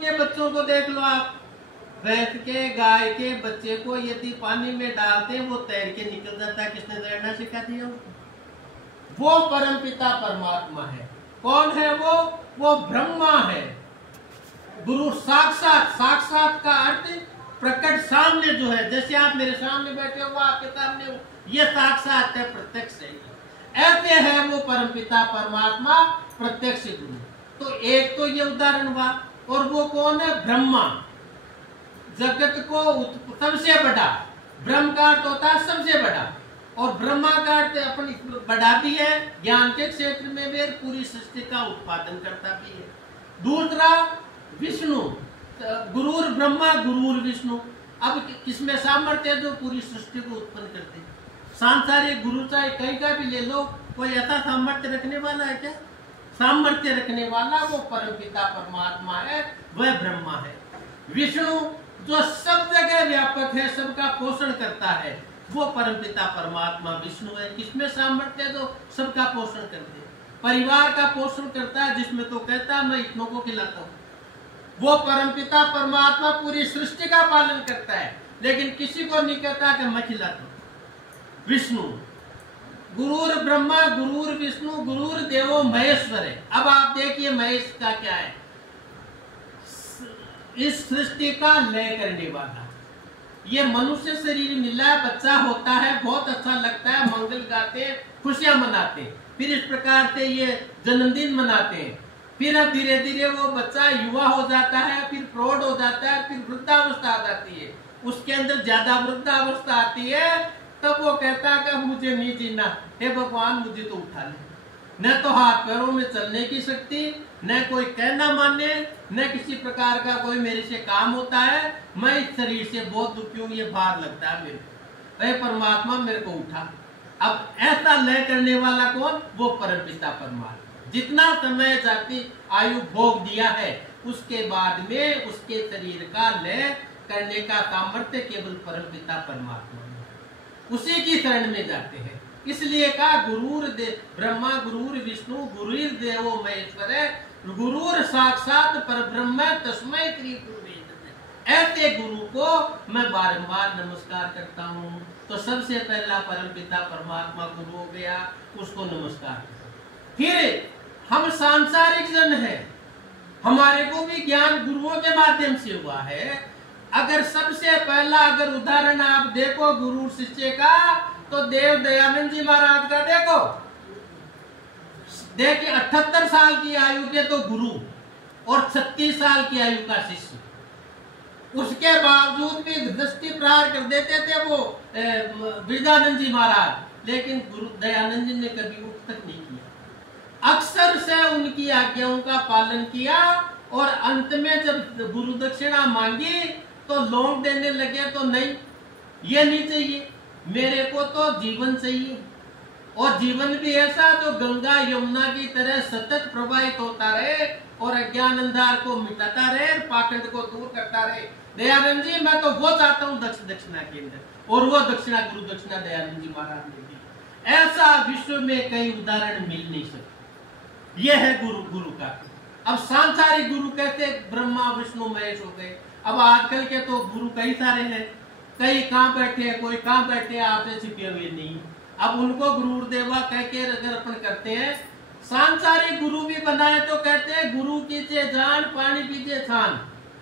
के बच्चों को देख लो आप, भैंस के गाय के बच्चे को यदि पानी में डालते हैं वो तैर के निकल जाता है। किसने तैरना सिखा दिया उसको? वो परमपिता परमात्मा है। कौन है वो ब्रह्मा है। गुरु साक्षात, साक्षात का अर्थ प्रकट, सामने जो है, जैसे आप मेरे सामने बैठे हो वो आपके सामने हो, ये साक्षात है, प्रत्यक्ष है। ऐसे है वो परमपिता परमात्मा प्रत्यक्ष गुरु। तो एक तो ये उदाहरण हुआ, और वो कौन है? ब्रह्मा, जगत को सबसे बड़ा। ब्रह्म का अर्थ होता है सबसे बड़ा, और ब्रह्मा का अर्थ अपनी बड़ा भी है, ज्ञान के क्षेत्र में भी पूरी सृष्टि का उत्पादन करता भी है। दूसरा विष्णु, गुरुर ब्रह्मा गुरुर विष्णु। अब किसमें सामर्थ्य है? जो पूरी सृष्टि को उत्पन्न करते हैं। सांसारिक गुरु चाहे कहीं का भी ले लो, कोई ऐसा सामर्थ्य रखने वाला है क्या? सामर्थ्य रखने वाला वो परमपिता परमात्मा है, वह ब्रह्मा है। विष्णु जो सब जगह व्यापक है, सबका पोषण करता है, वो परमपिता परमात्मा विष्णु है। किसमें सामर्थ्य है? जो सबका पोषण करते हैं, परिवार का पोषण करता है, जिसमें तो कहता है मैं इतनों को खिलाता हूँ। वो परमपिता परमात्मा पूरी सृष्टि का पालन करता है, लेकिन किसी को नहीं कहता कि मैं खिलाता हूँ। विष्णु, गुरुर ब्रह्मा गुरुर विष्णु गुरुर देवो महेश्वर है। अब आप देखिए महेश का क्या है? इस सृष्टि का लय करने वाला। ये मनुष्य शरीर मिला है, बच्चा होता है, बहुत अच्छा लगता है, मंगल गाते हैं, खुशियां मनाते हैं, फिर इस प्रकार से ये जन्मदिन मनाते हैं। फिर अब धीरे धीरे वो बच्चा युवा हो जाता है, फिर प्रौढ़ हो जाता है, फिर वृद्धावस्था आ जाती है, उसके अंदर ज्यादा वृद्धावस्था आती है, तब वो कहता है कि मुझे नहीं जीना, हे भगवान मुझे तो उठा ले। न तो हाथ पैरों में चलने की शक्ति, न कोई कहना माने, न किसी प्रकार का कोई मेरे से काम होता है, मैं इस शरीर से बहुत दुखी हूँ, ये भार लगता है मेरे को, हे परमात्मा मेरे को उठा। अब ऐसा लय करने वाला कौन? वो परमपिता परमात्मा। जितना समय जाति आयु भोग दिया है, उसके बाद में उसके शरीर का लय करने का सामर्थ्य केवल परमपिता परमात्मा में, उसी की शरण में जाते हैं। इसलिए कहा गुरुर ब्रह्मा गुरुर विष्णु गुरुर देवो महेश्वर है, गुरुर साक्षात परब्रह्म तस्मै श्री गुरुवे नमः। ऐसे गुरु को मैं बारंबार नमस्कार करता हूँ। तो सबसे पहला परमपिता परमात्मा गुरु हो गया, उसको नमस्कार। फिर हम सांसारिक जन है, हमारे को भी ज्ञान गुरुओं के माध्यम से हुआ है। अगर सबसे पहला अगर उदाहरण आप देखो गुरु शिष्य का, तो देव दयानंद जी महाराज का देखो। देखिए 78 साल की आयु के तो गुरु और 36 साल की आयु का शिष्य, उसके बावजूद भी दृष्टि प्रहार कर देते थे वो वृंदानंद जी महाराज, लेकिन गुरु दयानंद जी ने कभी उठ तक नहीं किया। अक्सर से उनकी आज्ञाओं का पालन किया, और अंत में जब गुरु दक्षिणा मांगी तो लौट देने लगे, तो नहीं, ये नहीं चाहिए, मेरे को तो जीवन चाहिए, और जीवन भी ऐसा जो गंगा यमुना की तरह सतत प्रवाहित होता रहे और अज्ञान अंधार को मिटाता रहे, पाखंड को दूर करता रहे। दयानंद जी मैं तो वो चाहता हूँ दक्षिणा के अंदर, और वो दक्षिणा गुरु दक्षिणा दयानंद जी महाराज ने दी। ऐसा विश्व में कई उदाहरण मिल नहीं सकते। यह है गुरु का। अब सांसारिक गुरु कहते ब्रह्मा विष्णु महेश हो गए। अब आजकल के तो गुरु कई सारे हैं, कई कहाँ बैठे हैं, कोई कहाँ बैठे हैं, आपसे छिपे हुए नहीं। अब उनको गुरुदेवा कह के अगर अपन करते हैं, सांसारिक गुरु भी बनाए तो कहते हैं गुरु कीजिए जान पानी पीजिए छान।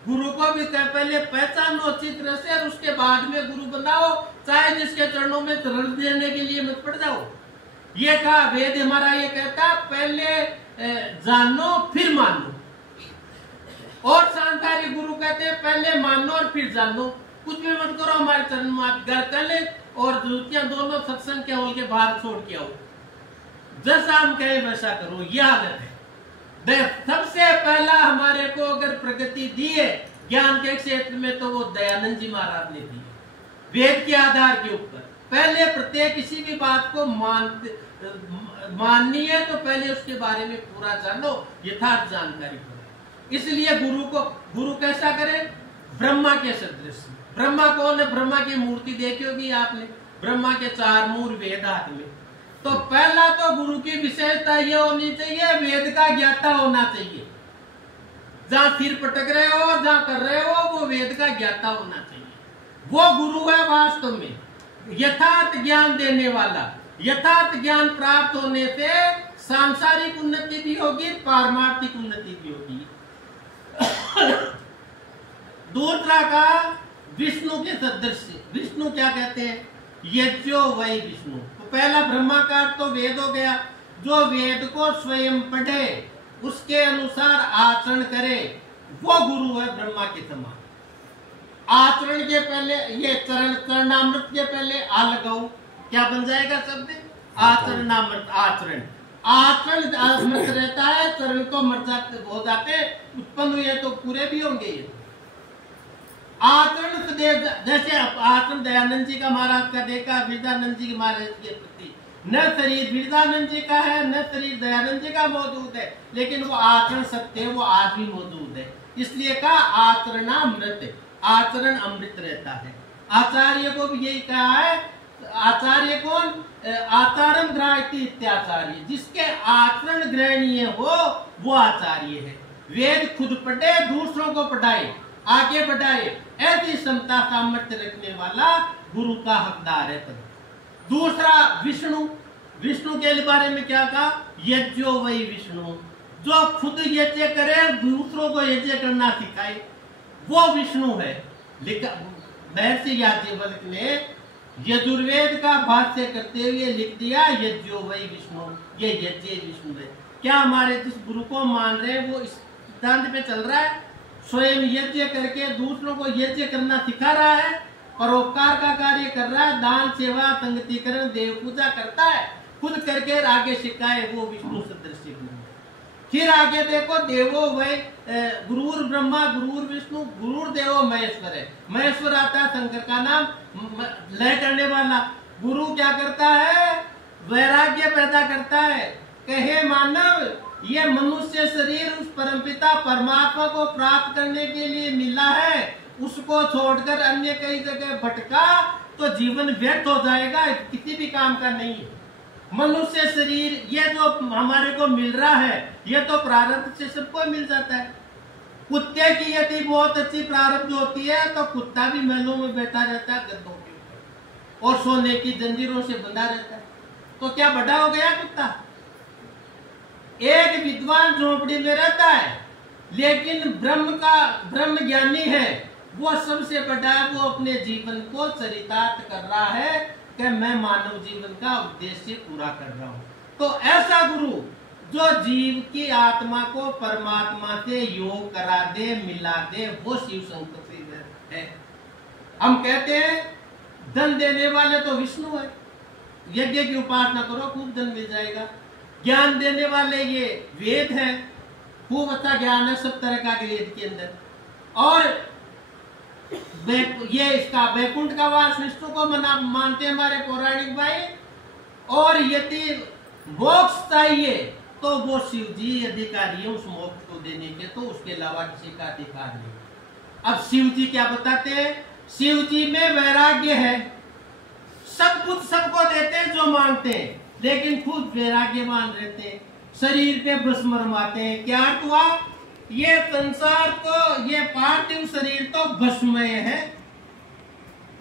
गुरु को भी पहले पहचानो अच्छी तरह से, और उसके बाद में गुरु बनाओ, चाहे जिसके चरणों में शरण देने के लिए मत पड़ जाओ। ये कहा वेद हमारा, ये कहता पहले जानो फिर मानो, और सांसारिक गुरु कहते हैं पहले मानो और फिर जानो। कुछ भी मत करो, हमारे चरण में आप कर ले, और जूतियां दोनों सत्संग के हॉल के बाहर छोड़ के आओ, जैसा हम कहे वैसा करो। यह आदत है। सबसे पहला हमारे को अगर प्रगति दी है ज्ञान के क्षेत्र में, तो वो दयानंद जी महाराज ने दी, वेद के आधार के ऊपर। पहले प्रत्येक किसी भी बात को माननी है तो पहले उसके बारे में पूरा जानो, यथार्थ जानकारी करो। इसलिए गुरु कैसा करे? ब्रह्मा के सदृश। ब्रह्मा कौन है? ब्रह्मा की मूर्ति देखी होगी आपने, ब्रह्मा के 4 मूल वेद हाथ में। तो पहला तो गुरु की विशेषता ये होनी चाहिए, वेद का ज्ञाता होना चाहिए। जहां सिर पटक रहे हो, जहां कर रहे हो, वो वेद का ज्ञाता होना चाहिए। वो गुरु है वास्तव में यथार्थ ज्ञान देने वाला। यथार्थ ज्ञान प्राप्त होने से सांसारिक उन्नति भी होगी, पारमार्थिक उन्नति भी होगी। दूसरा का विष्णु के सदृश। विष्णु क्या कहते हैं? यज्ञो वही विष्णु। तो पहला ब्रह्मा का तो वेद हो गया। जो वेद को स्वयं पढ़े, उसके अनुसार आचरण करे, वो गुरु है ब्रह्मा के समान। आचरण के पहले ये चरणामृत के पहले आ लगाओ, क्या बन जाएगा शब्द? आचरणामृत। आचरण आचरण अमृत रहता है, चरण तो मर हो जाते, उत्पन्न हुए तो पूरे भी होंगे। ये आचरण जैसे आचरण दयानंद जी का महाराज का देखा, विरदानंद जी के महाराज के प्रति न शरीर विरदानंद जी का है, न शरीर दयानंद जी का मौजूद है, लेकिन वो आचरण सत्य है, वो आज भी मौजूद है। इसलिए कहा आचरणामृत। आचरण अमृत रहता है। आचार्य को भी यही कहा है। आचार्य कौन? आचारण ग्राह्यति इत्याचार्य। जिसके आचरण ग्रहणीय हो वो आचार्य है। वेद खुद पढ़े, दूसरों को पढ़ाए, आगे बढ़ाए, ऐसी क्षमता सामर्थ्य रखने वाला गुरु का हकदार है। दूसरा विष्णु। विष्णु के बारे में क्या कहा? यज्ञो वही विष्णु। जो खुद यज्ञ करे, दूसरों को यज्ञ करना सिखाए, वो विष्णु है। महर्षि याज्ञवल्क्य ने यजुर्वेद का भाष्य करते हुए लिख दिया यज्ञो वही विष्णु। ये यज्ञ विष्णु है। क्या हमारे जिस गुरु को मान रहे हैं वो इस सिद्धांत पे चल रहा है? स्वयं यज्ञ करके दूसरों को यज्ञ करना सिखा रहा है, परोपकार का कार्य कर रहा है, दान सेवा संगतिकरण देव पूजा करता है, खुद करके आगे सिखाए, वो विष्णु सदृश गुरु। फिर आगे देखो, देवो वै गुरुर ब्रह्मा गुरुर विष्णु गुरुर देवो महेश्वर है। महेश्वर आता है शंकर का नाम, लय करने वाला। गुरु क्या करता है? वैराग्य पैदा करता है। कहे मानव, ये मनुष्य शरीर उस परमपिता परमात्मा को प्राप्त करने के लिए मिला है, उसको छोड़कर अन्य कई जगह भटका तो जीवन व्यर्थ हो जाएगा, किसी भी काम का नहीं है। मनुष्य शरीर ये जो हमारे को मिल रहा है, ये तो प्रारब्ध से सबको मिल जाता है। कुत्ते की यदि बहुत अच्छी प्रारब्ध होती है तो कुत्ता भी महलों में बैठा रहता है, गद्दों के ऊपर, और सोने की जंजीरों से बंधा रहता है। तो क्या बड़ा हो गया कुत्ता? एक विद्वान झोपड़ी में रहता है, लेकिन ब्रह्म ज्ञानी है, वो सबसे बड़ा, वो अपने जीवन को चरितार्थ कर रहा है कि मैं मानव जीवन का उद्देश्य पूरा कर रहा हूं। तो ऐसा गुरु जो जीव की आत्मा को परमात्मा से योग करा दे, मिला दे, वो शिव शंकर है। हम कहते हैं धन देने वाले तो विष्णु है, यज्ञ की उपासना करो खूब धन मिल जाएगा। ज्ञान देने वाले ये वेद है, खूब अच्छा ज्ञान है सब तरह का वेद के अंदर। और ये इसका वैकुंठ का वास विष्णु को मानते हैं हमारे पौराणिक भाई। और यदि मोक्ष चाहिए तो वो शिव जी अधिकारी है उस मोक्ष को देने के, तो उसके अलावा किसी का अधिकार नहीं। अब शिव जी क्या बताते हैं? शिव जी में वैराग्य है, सब कुछ सबको देते हैं जो मांगते हैं, लेकिन खुद वैराग्यवान रहते हैं, शरीर पे भस्म रमाते हैं। क्या अर्थ हुआ? ये संसार तो, ये पार्थिव शरीर तो भस्मय है।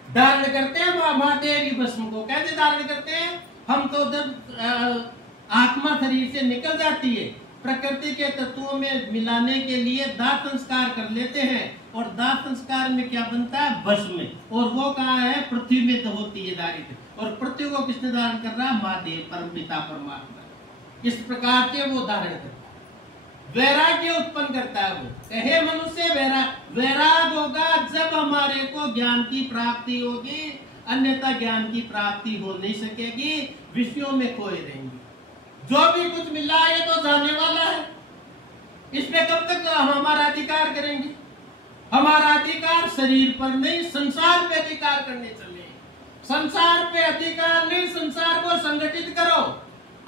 धारण करते हैं महादेव की भस्म को, कैसे धारण करते हैं? हम तो जब आत्मा शरीर से निकल जाती है, प्रकृति के तत्वों में मिलाने के लिए दाह संस्कार कर लेते हैं, और दाह संस्कार में क्या बनता है? भस्म। और वो कहाँ है? पृथ्वी में तो होती है धारित, और पृथ्वी को किसने धारण कर रहा है? महादेव परमपिता परमात्मा। इस प्रकार से वो धारण करता है, वैराग्य उत्पन्न करता है। वो कहे मनुष्य वैराग होगा जब हमारे को ज्ञान की प्राप्ति होगी, अन्यथा ज्ञान की प्राप्ति हो नहीं सकेगी, विषयों में खोए रहेंगे। जो भी कुछ मिला है तो जाने वाला है, इसमें कब तक हम हमारा अधिकार करेंगे? हमारा अधिकार शरीर पर नहीं, संसार पे अधिकार करने चले। संसार पे अधिकार नहीं, संसार को संगठित करो,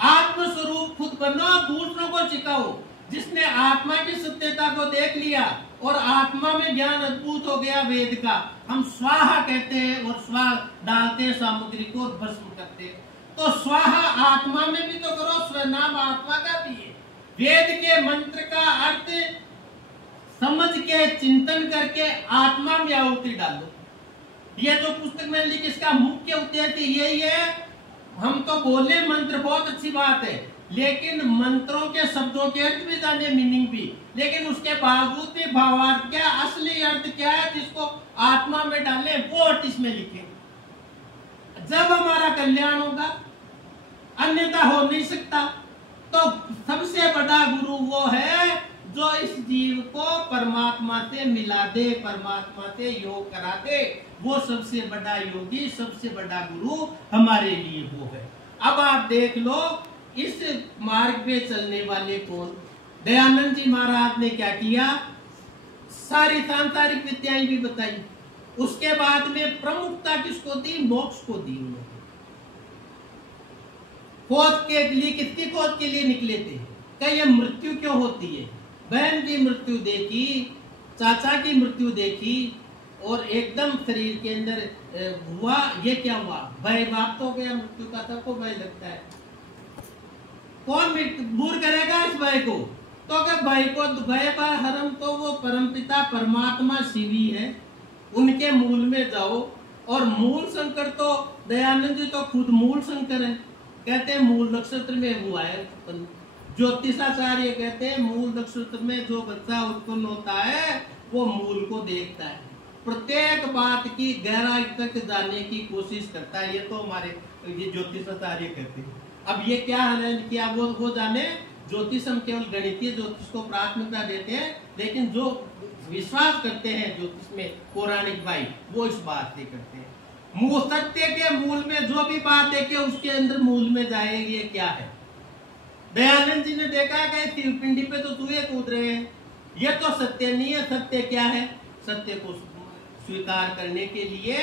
आत्मस्वरूप खुद बनो, दूसरों को सिखाओ। जिसने आत्मा की सत्यता को देख लिया और आत्मा में ज्ञान अद्भुत हो गया वेद का, हम स्वाहा कहते हैं और स्वाहा डालते हैं सामग्री को, भस्म करते हैं। तो स्वाहा आत्मा में भी तो करो, स्वनाम आत्मा का भी है। वेद के मंत्र का अर्थ समझ के चिंतन करके आत्मा में आहुति डालो। ये जो पुस्तक मैंने लिखी इसका मुख्य उद्देश्य यही है। हम तो बोले मंत्र बहुत अच्छी बात है, लेकिन मंत्रों के शब्दों के अर्थ भी जाने, मीनिंग भी, लेकिन उसके बावजूद भी भावार्थ क्या, असली अर्थ क्या है जिसको आत्मा में डाले, वो अर्थ इसमें लिखे, जब हमारा कल्याण होगा, अन्यथा हो नहीं सकता। तो सबसे बड़ा गुरु वो है जो इस जीव को परमात्मा से मिला दे, परमात्मा से योग करा दे। वो सबसे बड़ा योगी, सबसे बड़ा गुरु हमारे लिए वो है। अब आप देख लो इस मार्ग पे चलने वाले कौन। दयानंद जी महाराज ने क्या किया, सारी सांसारिक विद्याएं भी बताई, उसके बाद में प्रमुखता किसको दी, मोक्ष को दी उन्होंने। खोज के लिए, किसकी खोज के लिए निकले थे, क्या ये मृत्यु क्यों होती है, बहन की मृत्यु देखी, चाचा की मृत्यु देखी, और एकदम शरीर के अंदर हुआ, ये क्या हुआ, भय बात हो गया, मृत्यु का सबको भय लगता है। कौन दूर करेगा इस भय को, तो क्या भय को, भय का हरम तो वो परमपिता परमात्मा शिव ही है, उनके मूल में जाओ। और मूल शंकर तो दयानंद जी तो खुद मूल शंकर है, कहते हैं मूल नक्षत्र में हुआ है। ज्योतिषाचार्य कहते हैं मूल नक्षत्र में जो बच्चा उत्पन्न होता है वो मूल को देखता है, प्रत्येक बात की गहराई तक जानने की कोशिश करता है। ये तो हमारे ये ज्योतिषाचार्य कहते हैं। अब ये क्या है, क्या वो जाने, ज्योतिष हम केवल गणितीय ज्योतिष को प्राथमिकता देते हैं, लेकिन जो विश्वास करते हैं ज्योतिष में पौराणिक भाई, वो इस बात से करते हैं। मूल सत्य के मूल में जो भी बात देखे उसके अंदर मूल में जाएगी, ये क्या है। दयानंद जी ने देखा कि शिवपिंडी पे तो चूहे कूद रहे हैं, ये तो सत्य नहीं है। सत्य क्या है, सत्य को स्वीकार करने के लिए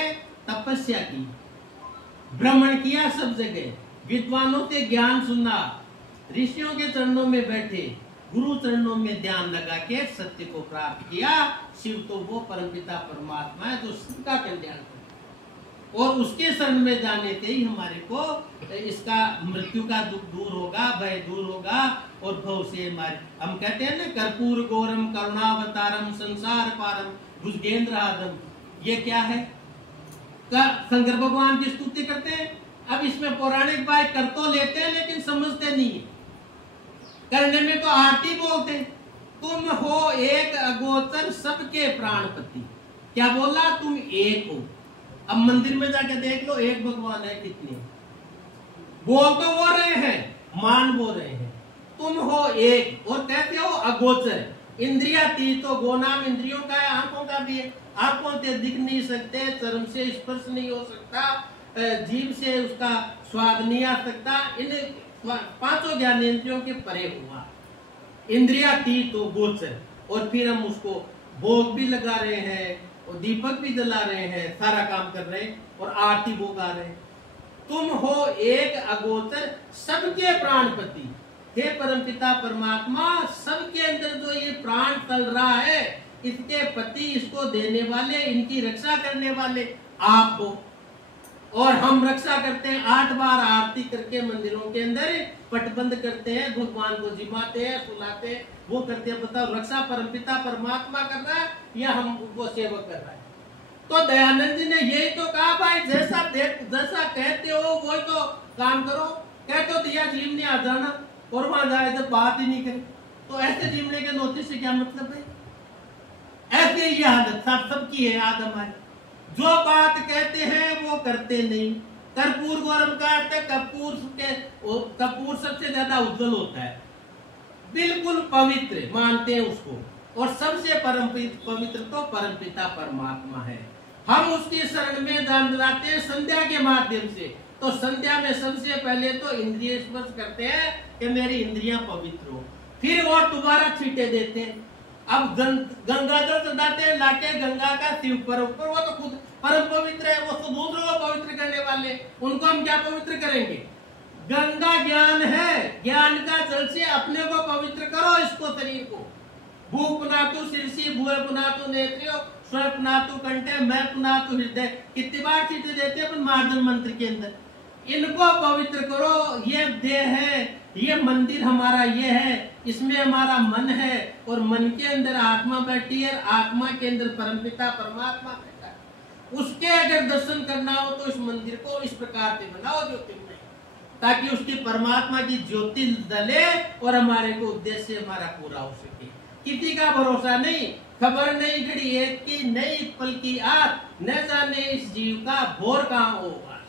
तपस्या की, भ्रमण किया सब जगह, विद्वानों से ज्ञान सुना, ऋषियों के चरणों में बैठे, गुरु चरणों में ध्यान लगा के सत्य को प्राप्त किया। शिव तो वो परमपिता परमात्मा है जो सबका कल्याण करे, और उसके शरण में जाने से ही हमारे को इसका मृत्यु का दुख दूर होगा, भय दूर होगा, और भव से हमारे, हम कहते हैं ना, कर्पूर गौरम करुणावतारम संसार पारम भुजगेंद्र आदम, ये क्या है, शंकर भगवान की स्तुति करते हैं। अब इसमें पौराणिक भाई कर तो लेते हैं लेकिन समझते नहीं है, करने में तो आरती बोलते, तुम हो एक अगोचर सबके प्राणपति। क्या बोला, तुम एक हो। अब मंदिर में जाके देख लो, एक भगवान है कितने, बोल तो वो रहे हैं, मान वो रहे हैं, तुम हो एक, और कहते हो अगोचर, इंद्रियातीत, तो गो नाम इंद्रियों का है, आंखों का भी है, आंखों से दिख नहीं सकते, चर्म से स्पर्श नहीं हो सकता, जीभ से उसका स्वाद नहीं आ सकता, इन पांचों ज्ञानेंद्रियों के परे हुआ, इंद्रियातीत तो गोचर। और फिर हम उसको भोग भी लगा रहे हैं, और दीपक भी जला रहे हैं, सारा काम कर रहे हैं, और आरती भोग आ रहे हैं। तुम हो एक अगोचर सबके प्राणपति, हे परमपिता परमात्मा, सबके अंदर जो ये प्राण चल रहा है, इसके पति, इसको देने वाले, इनकी रक्षा करने वाले आप हो। और हम रक्षा करते हैं, 8 बार आरती करके मंदिरों के अंदर पटबंद करते हैं, भगवान को जिमाते हैं, सुलाते हैं, वो करते हैं। बताओ, रक्षा परमपिता परमात्मा कर रहा है या हम वो सेवक कर रहा है। तो दयानंद जी ने यही तो कहा, भाई जैसा कहते हो वही तो काम करो। कहते हो तो यह जीव ने आ जाना और वहां जाए तो बात ही नहीं करे, तो ऐसे जीवने के नोटिस से क्या मतलब है। ऐसे ही हालत सबकी है, आज हमारी जो बात कहते हैं वो करते नहीं। कर्पूर गौरम का अर्थ है कपूर सबसे ज्यादा उज्जवल होता है, बिल्कुल पवित्र मानते हैं उसको, और सबसे परम पवित्र तो परमपिता परमात्मा है। हम उसकी शरण में जान जाते हैं संध्या के माध्यम से। तो संध्या में सबसे पहले तो इंद्रिय स्पर्श करते हैं कि मेरी इंद्रियां पवित्र हो, फिर वो दोबारा छींटे देते हैं। अब गंगा जल चढ़ाते हैं लाके गंगा का शिव पर ऊपर, वो तो खुद परम पवित्र है, वो तो दूसरों को पवित्र करने वाले, उनको हम क्या पवित्र करेंगे। गंगा ज्ञान है, ज्ञान का जल से अपने को पवित्र करो, इसको शरीर को। भू पुनातु शीर्षी, भूए पुनातु नेत्रियो, स्व पुनातु कंठे, मैं पुनातु हृदय। कितनी बार चीजें देते हैं अपन मार्जन मंत्र के अंदर। इनको पवित्र करो, ये देह है, ये मंदिर हमारा ये है, इसमें हमारा मन है और मन के अंदर आत्मा बैठी है, आत्मा के अंदर परमपिता परमात्मा बैठा है। उसके अगर दर्शन करना हो तो इस मंदिर को इस प्रकार से बनाओ ज्योतिर्मय, ताकि उसकी परमात्मा की ज्योति जले और हमारे को उद्देश्य हमारा पूरा हो सके। किसी का भरोसा नहीं, खबर नहीं घड़ी एक की, नई पल की आग, न जाने इस जीव का भोर कहाँ होगा।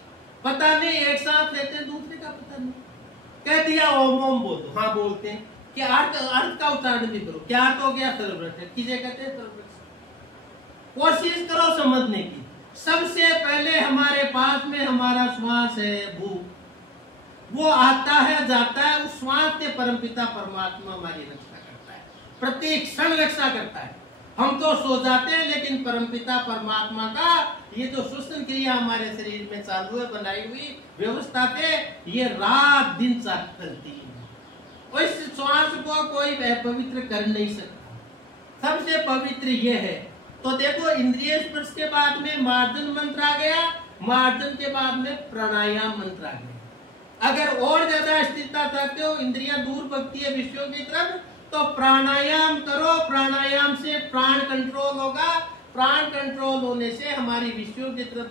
पता नहीं, एक सांस लेते दूसरे का पता नहीं। कह दिया ओम ओम बोल दो, हाँ बोलते हैं। क्या अर्थ का उच्चारण भी करो, क्या अर्थ हो गया? सर्ववृक्ष। किसे कहते हैं? सर्ववृक्ष। कोशिश करो समझने की। सबसे पहले हमारे पास में हमारा श्वास है, भूख, वो आता है जाता है, उस श्वास से परमपिता परमात्मा हमारी रक्षा करता है, प्रत्येक क्षण रक्षा करता है। हम तो सो जाते हैं, लेकिन परमपिता परमात्मा का ये जो श्वसन क्रिया हमारे शरीर में चालू है, बनाई हुई व्यवस्था पे, ये रात दिन चलती है। और इस श्वास को कोई पवित्र कर नहीं सकता। सबसे पवित्र ये है। तो देखो, इंद्रिय स्पर्श के बाद में मार्जन मंत्र आ गया, मार्जन के बाद में प्राणायाम मंत्र आ गया। अगर और ज्यादा स्थिरता चाहते हो, इंद्रियां दूर भगती है विषयों की तरफ, तो प्राणायाम करो। प्राणायाम से प्राण कंट्रोल होगा, प्राण कंट्रोल होने से हमारी विषयों की तरफ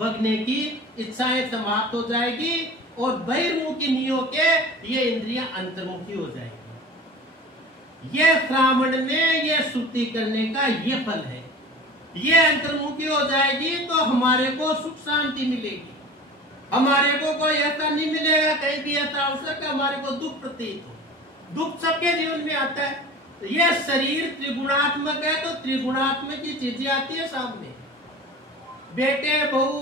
भगने की इच्छाएं समाप्त हो जाएगी और बहिर्मुखी नहीं होके ये इंद्रियां अंतर्मुखी हो जाएगी। ये श्रावण में ये शुद्धि करने का ये फल है। ये अंतर्मुखी हो जाएगी तो हमारे को सुख शांति मिलेगी। हमारे को कोई ऐसा नहीं मिलेगा कहीं भी ऐसा अवसर का हमारे को दुख प्रतीत हो। दुख सबके जीवन में आता है। ये शरीर त्रिगुणात्मक है, तो त्रिगुणात्मक की चीजें आती है सामने। बेटे बहू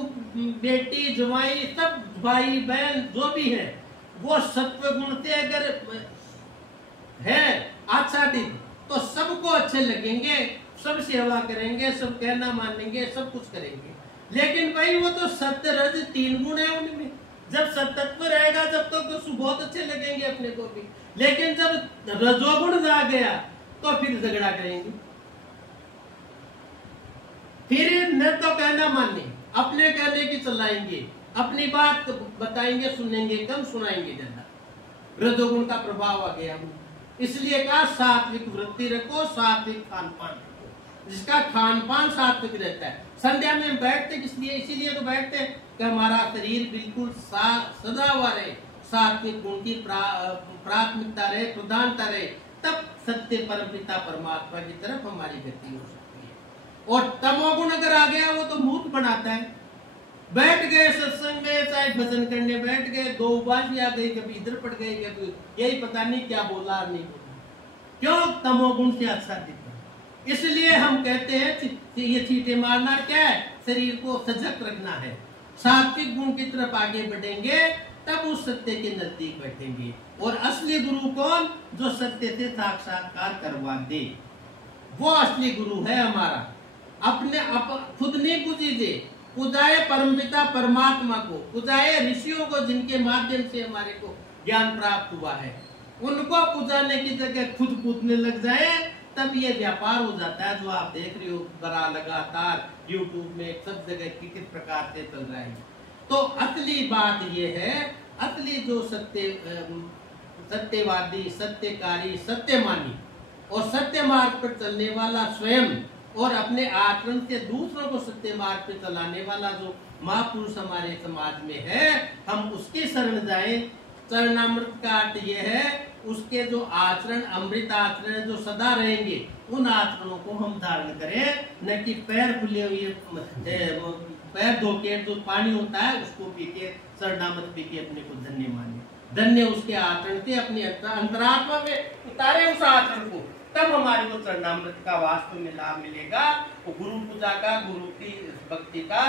बेटी जवाई सब भाई बहन जो भी है, वो सत्व गुण से अगर है आच्छादित तो सबको अच्छे लगेंगे, सब सेवा करेंगे, सब कहना मानेंगे, सब कुछ करेंगे। लेकिन भाई वो तो सत्य रज तीन गुण है उनमें। जब सत्तत्व रहेगा जब तो बहुत अच्छे लगेंगे अपने को भी, लेकिन जब रजोगुण आ गया तो फिर झगड़ा करेंगे, फिर न तो कहना माने, अपने कहने की चलाएंगे, अपनी बात बताएंगे, सुनेंगे कम, सुनाएंगे ज्यादा। रजोगुण का प्रभाव आ गया। इसलिए कहा सात्विक वृत्ति रखो, सात्विक खान पान रखो, जिसका खान पान सात्विक रहता है। संध्या में बैठते किसलिए? इसीलिए तो बैठते हैं कि हमारा शरीर बिल्कुल सदा हुआ रहे, सात्विक गुण की प्राथमिकता रहे, प्रधानता रहे, तब सत्य परमपिता परमात्मा की तरफ हमारी गति हो सकती है। और तमोगुण अगर आ गया वो तो मूर्ख बनाता है। बैठ गए सत्संग में, चाहे भजन करने बैठ गए, दो उबासी आ गई, कभी इधर पड़ गई, कभी यही पता नहीं क्या बोला और नहीं बोला। क्यों? तमोगुण से आच्छादित है। इसलिए हम कहते हैं ये चीटे मारना क्या है? शरीर को सजग रखना है। सात्विक गुण की तरफ आगे बढ़ेंगे तब उस सत्य के नजदीक बैठेंगे। और असली गुरु कौन? जो सत्य से साक्षात्कार करवा दे, वो असली गुरु है हमारा। अपने खुद नहीं पूजिए, पूजाए परमपिता परमात्मा को, पूजाए ऋषियों को जिनके माध्यम से हमारे को ज्ञान प्राप्त हुआ है। उनको पूजाने की जगह खुद पूजने लग जाए तब ये व्यापार हो जाता है जो आप देख रहे हो बड़ा लगातार YouTube में सब जगह किस प्रकार से चल रहा है। तो असली बात ये है, असली जो सत्यवादी, सत्यकारी, सत्यमानी और सत्य मार्ग पर चलने वाला स्वयं और अपने आचरण से दूसरों को सत्य मार्ग पर चलाने वाला जो महापुरुष हमारे समाज में है, हम उसके शरण जाएं। चरणामृत का अर्थ यह है उसके जो आचरण, अमृत आचरण जो सदा रहेंगे, उन आचरणों को हम धारण करें, न कि पैर खुले हुए पैर धो के जो पानी होता है उसको पी के, चरणामृत पी के अपने को धन्य माने। धन्य उसके आचरण से अपनी अंतरात्मा में उतारे उस आचरण को, तब हमारे को चरणामृत का वास्तव में लाभ मिलेगा। वो गुरु पूजा का, गुरु की भक्ति का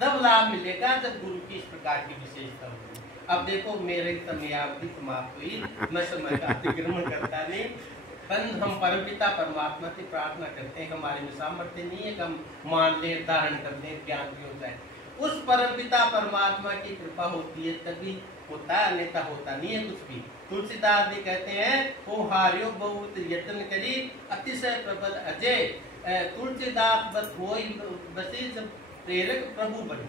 तब लाभ मिलेगा जब गुरु की इस प्रकार की विशेषता होगी। अब देखो मेरे समयावधि समाप्त हुई, मैं समय का अतिक्रमण करता नहीं, पर हम परमपिता परमात्मा से प्रार्थना करते हैं। हमारे में सामर्थ्य नहीं है कि हम मान ले, धारण कर ले, ज्ञान भी हो जाए। उस परमपिता परमात्मा की कृपा होती है तभी होता है, अन्यथा होता नहीं है कुछ भी। तुलसीदास जी कहते हैं, ओ हार्यो बहुत यत्न करी अतिशय प्रबल अजय, तुलसीदास बस होई बसी जब प्रेरक प्रभु बन।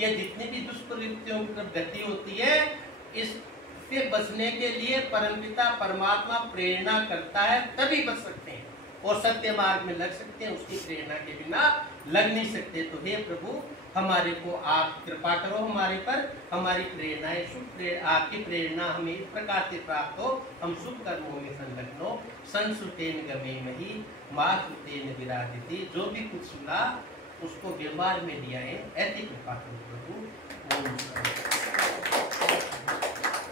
ये जितनी भी दुष्प्रवृत्तियों की तरफ गति होती है, इस उससे बचने के लिए परमपिता परमात्मा प्रेरणा करता है, तभी बच सकते हैं और सत्य मार्ग में लग सकते हैं। उसकी प्रेरणा के बिना लग नहीं सकते। तो हे प्रभु, हमारे को आप कृपा करो हमारे पर, हमारी प्रेरणाएं आपकी प्रेरणा हमें इस प्रकार से प्राप्त हो, हम शुभ कर्मों में संलग्न हो। संसुतेन गमेमहि मासुतेन विराजति। जो भी कुछ सुना उसको व्यवहार में लिया है, ऐसी कृपा करो प्रभु। ओम